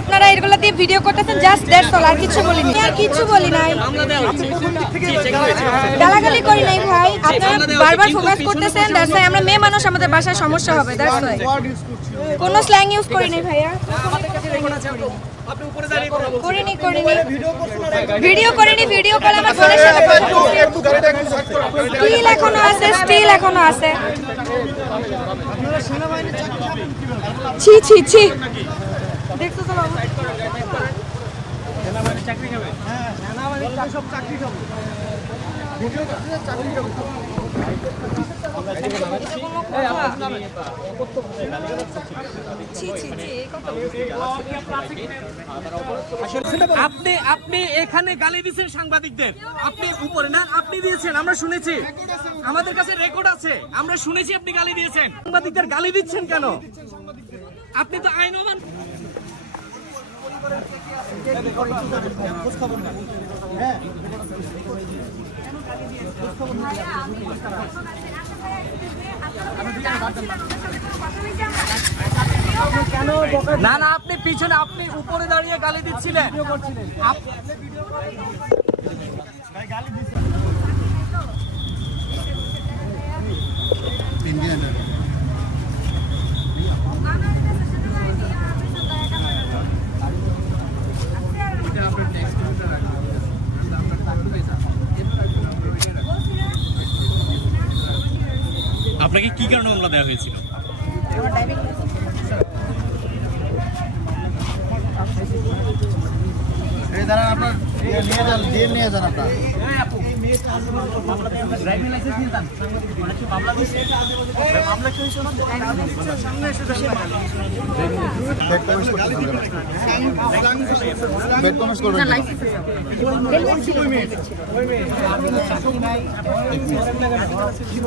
আপনারা এগুলো দিয়ে ভিডিও করতেছেন জাস্ট দ্যাটস অল আর কিছু বলিনি। আর কিছু বলি নাই। গালাগালি করি নাই ভাই। আপনারা বারবার ফোকাস করতেছেন দ্যাটস ওয়াই আমরা মেয়ে মানুষ, আমাদের বাসায় সমস্যা হবে দ্যাটস ওয়াই কোনো স্ল্যাং ইউজ করি নাই ভাইয়া। ভিডিও করিনি। ভিডিও এখনও আছে আছে। ছি ছি ছি। দেখছ তো বাবু? ছি ছি ছি এই কথা আপনি আপনি এখানে গালি দিয়েছেন সাংবাদিকদের। আপনি উপরে না আপনি দিয়েছেন আমরা শুনেছি। আমাদের কাছে রেকর্ড আছে আমরা শুনেছি আপনি গালি দিয়েছেন। সাংবাদিকদের গালি দিচ্ছেন কেন? আপনি তো আইন না না আপনি পিছনে আপনি উপরে দাঁড়িয়ে গালি দিচ্ছিলেন। আপনাকে কি কারণে মামলা দেওয়া হয়েছিল? আপনার নিয়ে যান নিয়ে যান আপনার।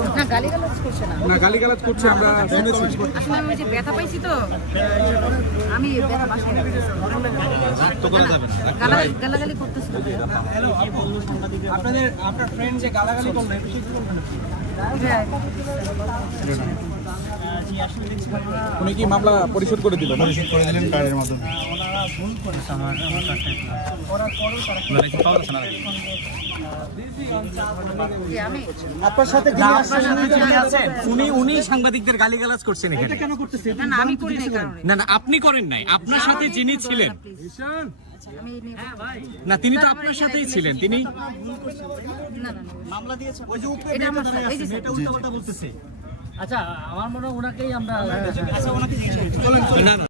না। গালিগালাজ করছে আমরা শুনেছি আসলে আমি যে ব্যথা পাইছি তো আমি ব্যথা গালাগালি করতেছি। আপনাদের আপনার ফ্রেন্ড যে গালাগালি করল এই বিষয়ে কি বলবেন হ্যাঁ। উনি কি মামলা পরিশোধ করে দিল পরিশোধ করে দিলেন কার্ডের মাধ্যমে আপনার সাথে না, আপনার সাথে যিনি আছেন, উনি উনি সাংবাদিকদের গালিগালাজ করছেন এখানে। কেন করতেছে? না না আমি করি নাই না না আপনি করেন নাই। আপনার সাথে যিনি ছিলেন। না তিনি তো আপনার সাথেই ছিলেন তিনি না না না মামলা দিয়েছে ওই যে উপরে এটা আমার মনে হয় ওনাকেই আমরা